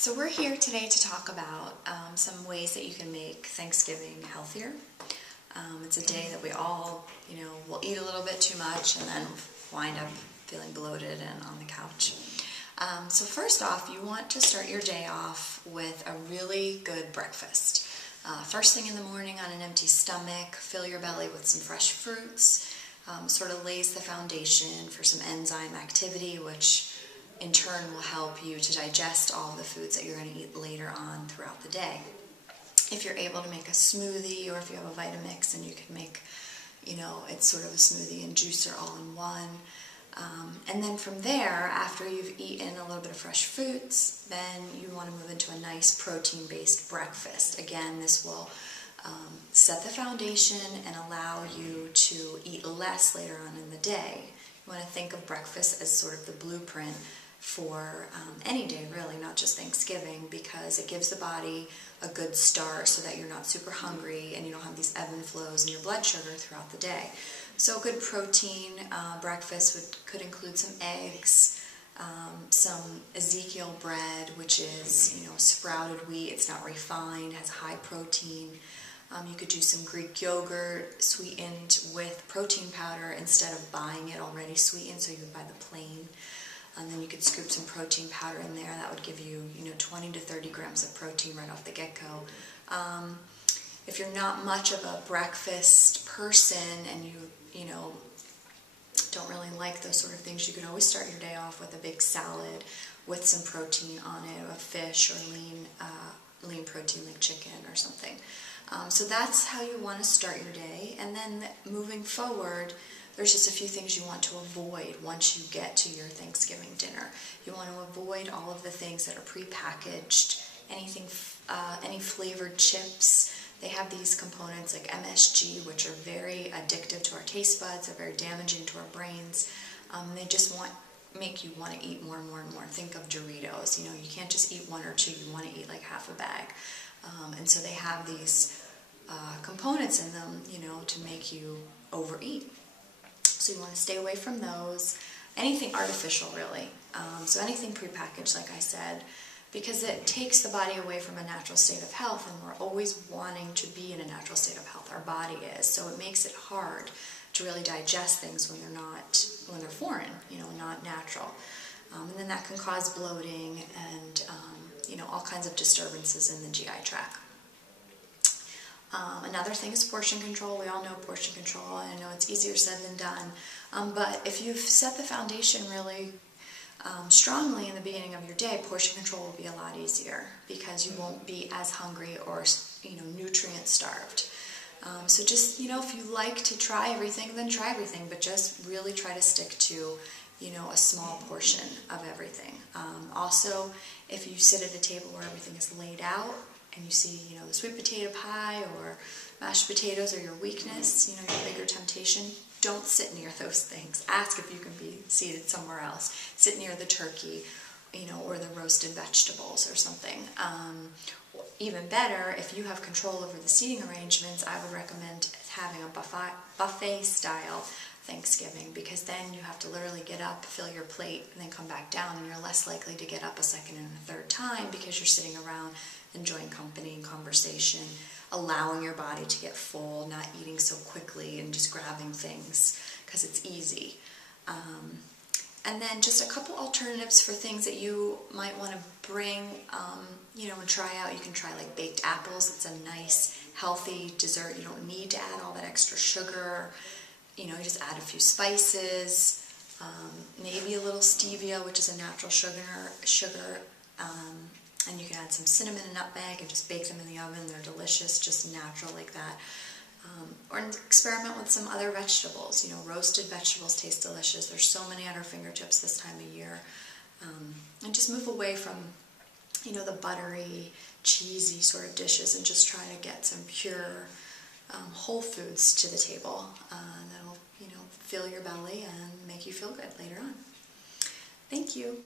So we're here today to talk about some ways that you can make Thanksgiving healthier. It's a day that we all, will eat a little bit too much and then wind up feeling bloated and on the couch. So first off, you want to start your day off with a really good breakfast. First thing in the morning on an empty stomach, fill your belly with some fresh fruits. Sort of lays the foundation for some enzyme activity, which in turn will help you to digest all the foods that you're going to eat later on throughout the day. If you're able to make a smoothie, or if you have a Vitamix and you can make, it's sort of a smoothie and juicer all in one. And then from there, after you've eaten a little bit of fresh fruits, then you want to move into a nice protein-based breakfast. Again, this will set the foundation and allow you to eat less later on in the day. You want to think of breakfast as sort of the blueprint for any day, really, not just Thanksgiving, because it gives the body a good start so that you're not super hungry and you don't have these ebb and flows in your blood sugar throughout the day. So a good protein breakfast could include some eggs, some Ezekiel bread, which is sprouted wheat. It's not refined, has high protein. You could do some Greek yogurt sweetened with protein powder instead of buying it already sweetened, so you would buy the plain. And then you could scoop some protein powder in there. That would give you, 20 to 30 grams of protein right off the get-go. If you're not much of a breakfast person and you don't really like those sort of things, you could always start your day off with a big salad with some protein on it, a fish or lean protein like chicken or something. So that's how you want to start your day. And then moving forward, there's just a few things you want to avoid once you get to your Thanksgiving dinner. You want to avoid all of the things that are prepackaged, any flavored chips. They have these components like MSG, which are very addictive to our taste buds. They're very damaging to our brains. They just make you want to eat more and more and more. Think of Doritos. You can't just eat one or two. You want to eat like half a bag. And so they have these components in them, to make you overeat. So you want to stay away from those. Anything artificial, really. So anything prepackaged, like I said, because it takes the body away from a natural state of health, and we're always wanting to be in a natural state of health. Our body is. So it makes it hard to really digest things when they're foreign, not natural. And then that can cause bloating and, all kinds of disturbances in the GI tract. Another thing is portion control. We all know portion control. I know it's easier said than done. But if you've set the foundation really strongly in the beginning of your day, portion control will be a lot easier because you won't be as hungry or nutrient starved. So just, if you like to try everything, then try everything, but just really try to stick to a small portion of everything. Also, if you sit at a table where everything is laid out and you see, the sweet potato pie or mashed potatoes are your weakness, your bigger temptation, don't sit near those things. Ask if you can be seated somewhere else. Sit near the turkey, or the roasted vegetables or something. Even better, if you have control over the seating arrangements, I would recommend having a buffet style Thanksgiving, because then you have to literally get up, fill your plate, and then come back down, and you're less likely to get up a second and a third time because you're sitting around enjoying company and conversation, allowing your body to get full, not eating so quickly and just grabbing things because it's easy. And then just a couple alternatives for things that you might want to bring, and try out. You can try like baked apples. It's a nice, healthy dessert. You don't need to add all that extra sugar. You just add a few spices, maybe a little stevia, which is a natural sugar, and you can add some cinnamon and nutmeg and just bake them in the oven. They're delicious, just natural like that. Or experiment with some other vegetables. Roasted vegetables taste delicious. There's so many at our fingertips this time of year. And just move away from, the buttery, cheesy sort of dishes and just try to get some pure whole foods to the table. That'll, fill your belly and make you feel good later on. Thank you.